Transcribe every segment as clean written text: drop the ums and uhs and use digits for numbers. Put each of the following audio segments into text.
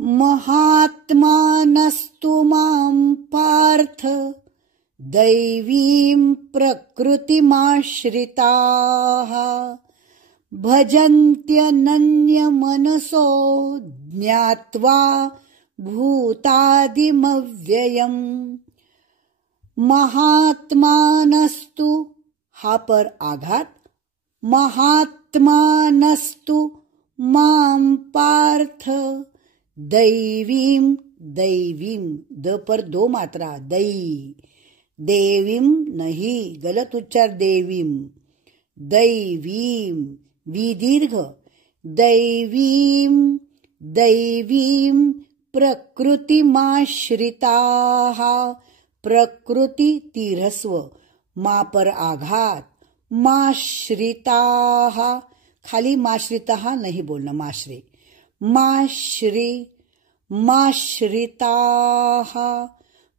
महात्मानस्तु मां पार्थ दैवीं प्रकृतिमाश्रिताः भजन्त्यनन्यमनसो ज्ञात्वा भूतादिमव्ययम्। महात्मानस्तु हा पर आघात, महात्मानस्तु मां पार्थ दैवीं, दैवीं द पर दो मात्रा दै, देवीं नहीं, गलत उच्चार देवीं, दैवीं विदीर्घ, दैवीं दैवीं प्रकृतिमाश्रिताः, प्रकृति तीरस्व, मा पर आघात, माश्रिताः, खाली माश्रिताः नहीं बोलना, माश्रे, माश्रिताः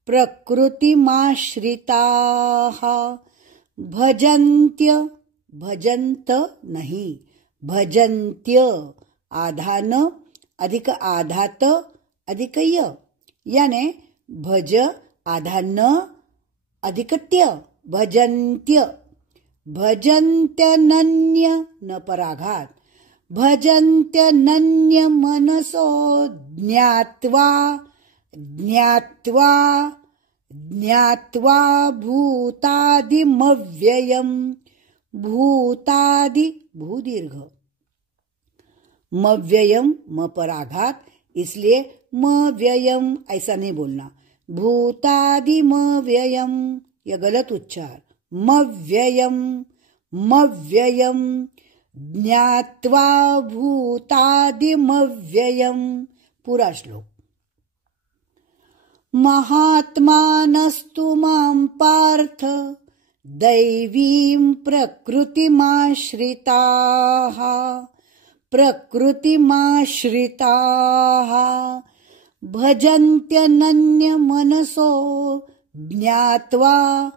प्रकृतिमाश्रिताः भजन्त्य, भजन्त नहीं, भजन्त्य आधान अधिक आधात अधिक य, याने भज आधान अधिकत्य, भजन्त्य, भजन्त्यनन्य न पराघात, भजन्त्यनन्य मनसो ज्ञात्वा, ज्ञात्वा ज्ञात्वा भूतादिमव्ययम्, भूतादि भूदीर्घ, मव्ययम म पर आघात, इसलिए म व्ययम ऐसा नहीं बोलना, भूतादिमव्ययम यह गलत उच्चार, मव्ययम मव्ययम ज्ञात्वा भूतादिमव्ययम्। पूरा श्लोक। महात्मानस्तु मां पार्थ दैवीं प्रकृतिमाश्रिताः, प्रकृतिमाश्रिताः भजन्त्यनन्यमनसो ज्ञात्वा,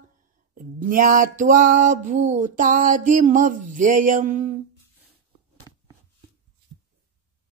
ज्ञात्वा भूतादिमव्ययम्।